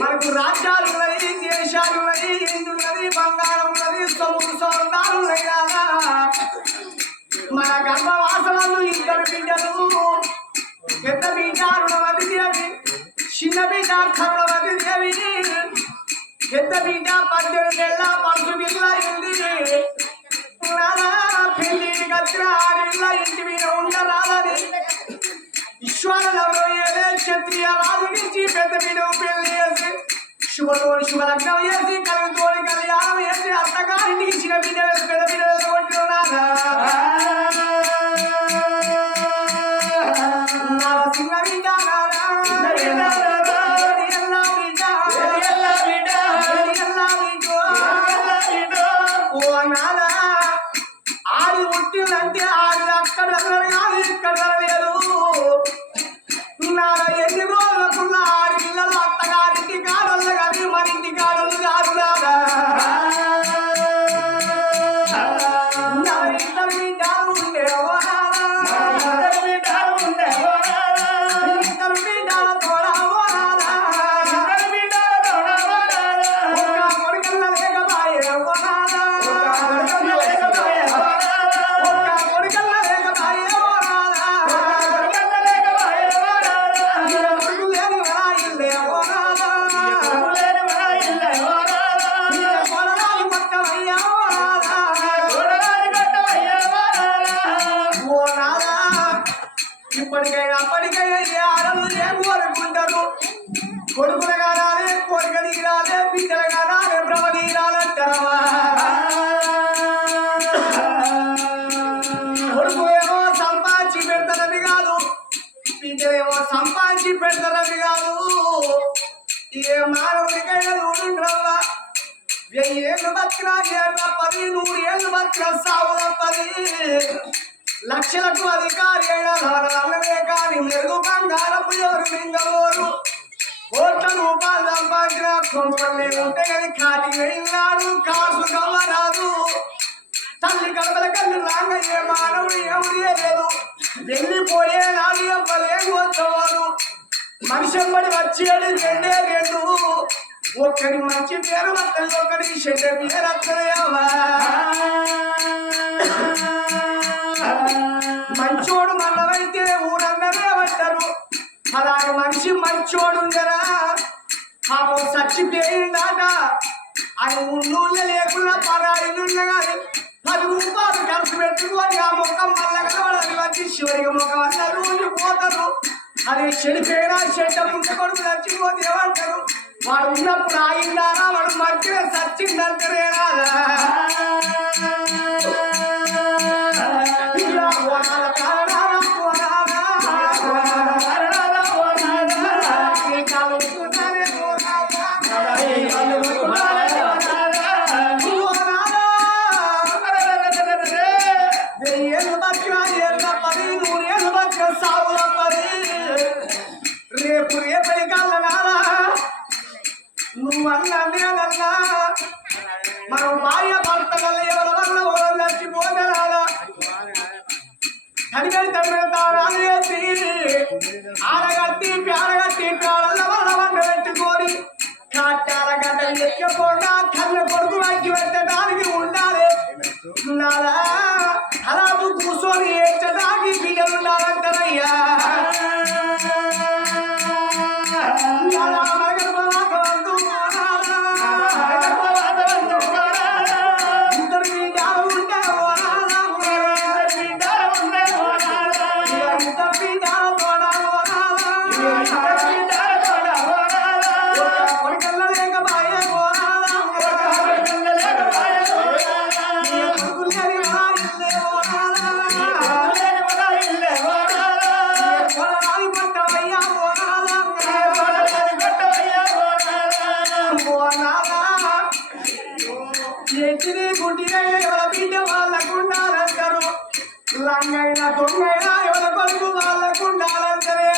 మనకు రాజ్యాలు ఉన్నది, దేశాలు ఉన్నది, ఇందున్నది, బంగారం ఉన్నది, సొంతాలు మన గర్భవాసనందు ఇద్దరు బిడ్డలు, పెద్ద బిడ్డ అరుణవతి దేవి, చిన్న బిడ్డ కరుణవతి దేవి. పెద్ద బిడ్డ 18 ఏళ్ళ పలుసు బిడ్డ ఉంది. పెళ్లికి వచ్చిన ఆడేళ్ళ ఇంటి మీద ఉండరాదని విశ్వాలలో క్షత్రియ రాజు నుంచి పెద్ద బిడ్డ పెళ్లి చేసి శుభలగ్నం చేసి కలుగుతోని కళ్యాణం చేసి అత్తగారింటికి చిన్న బిడ్డ పెద్ద బిడ్డ వెళ్ళగొట్టున్నారా. చిన్న బిడ్డ ఆడి ఉట్టిందంటే ఆడి అక్కడ కాదు ఇక్కడ లేదు. ఎన్ని రోజులకున్న ఆడి పిల్లలు అత్తగారింటి కాడళ్ళు కానీ మన ఇంటి కాడళ్ళు కాదు నాదా. ఇద్దరు బిడ్డలు ఉండేవో, ఇద్దరు బిడ్డల తోడవో, ఒక కొడుకల్ల లేకపాయేవో, అప్పటికైనా ఏ ఆడలు ఏ కోరుకుంటారు. కొడుకులు కాదాలే, కోరిక తీరాలే, బిడ్డలు కాదాలే, భ్రమ తీరాలంటారా. కొడుకు ఏమో సంపాదించి పెడతారని కాదు, బిడ్డలేమో సంపాదించి పెడతారని కాదు. ఏ మానవుడికైనా ఉండవా 1000 ఏళ్ళు బతికినా 10 100 ఏళ్ళు బతికిన సాగు తప్పది. లక్షలకు అధికారి అయిన కానీ మెరుగు బంగారపు ఎవరు మింగబోరు. కోట్ల రూపాయలు సంపాదించిన కొంపల్ని ఉంటే కానీ కాటి వెళ్ళినాడు కాసు కవ్వరాదు తల్లి కలపల కళ్ళు రాంగ ఏ మానవుడు ఎవరు లేదు వెళ్ళిపోయే నాడు ఎవ్వరేం వచ్చేవారు మనిషి ఎంబడి వచ్చేది రెండే రెండు ఒక్కడి మంచి పేరు వస్తుంది ఒకటి చెడ్డ పేరు వస్తుందేవా మంచోడు మన్నవైతే ఊరందరే పట్టారు అలాగే మనిషి మంచోడు ఉందరా పాపం చచ్చిపోయిందాట అది ఉన్నూళ్ళ లేకుండా పరాయిలున్న కానీ 10 రూపాయలు ఖర్చు పెట్టుకొని ఆ ముఖం మళ్ళా కలవడానికి వచ్చి శివరికి ముఖం అన్న రోజు పోతారు అది చెడిపోయినా చెడ్డ ముందు కొడుకు చచ్చిపోతే ఏమంటారు వాడు ఉన్నప్పుడు ఆగిందారా వాడు మంచిగా చచ్చిందంటారేనా రేపు రేపటి కల్లా నువ్వు అన్నా మనం భార్య భర్తల ఎవరి వల్ల ఓడలు చచ్చిపోతారా కనికరి తమిళతారాలు వేసి ఆడగట్టి పేడగట్టి పేడల వల్ల వంట పెట్టుకొని కాట్టాల గడ్డలు ఎక్కకుండా కళ్ళ కొడుకు వంచి పెట్టడానికి ఉండాలి అలా కూర్చొని ఏడ్చడానికి బిడ్డలు ఉండాలంటారయ్యా ఎత్తిని గుడ్డినైనా ఎవరి బిడ్డ వాళ్ళకు ఉండాలంటారు లంగైనా దొంగైనా ఎవరి కొడుకు వాళ్ళకు ఉండాలంటారే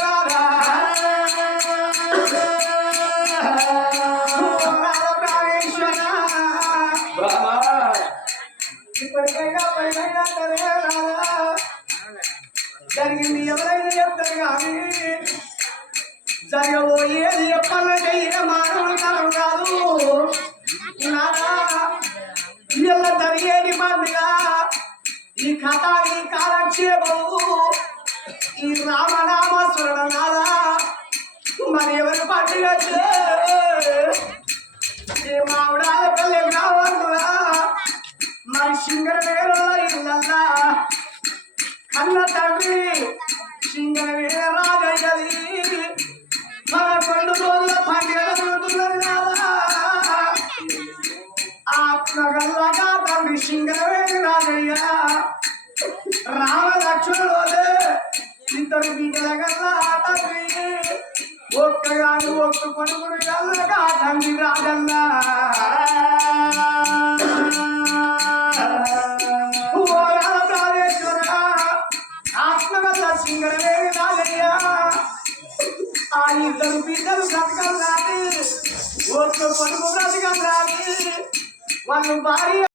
ఇప్పటికైనా పైకైనా సరే జరిగింది ఎవరైనా చెప్తారు కానీ జరగబోయేది చెప్పాలంటే ఇక మానవులు తరం కాదు ఇలా జరిగేది మందిగా ఈ కథ ఈ కాలక్షేపము ఈ రామనామ స్మరణాల మరి ఎవరి పండుగ ఈ మామిడాల పల్లె కావాలరా మరి సింగరవేర ఇల్లల్లా కన్న తండ్రి సింగరవేర రాజయ్యది మన 2 రోజుల పండుగ జరుగుతున్నది కదా ఆత్మగల్లగా తండ్రి సింగరవేర రాజయ్య రామ లక్ష్మణుడు ఇద్దరు బిడ్డల గల్లా తండ్రి ఒక్కగాను ఒక్క కొడుకుని గల్లగా తండ్రి రాజన్నా ఆత్మగల్ల సింగరవేర రాజయ్య ఆ ఇద్దరు బిడ్డలు బ్రతకరాని ఒక్క కొడుకు బ్రతకరాని వాళ్ళు భార్య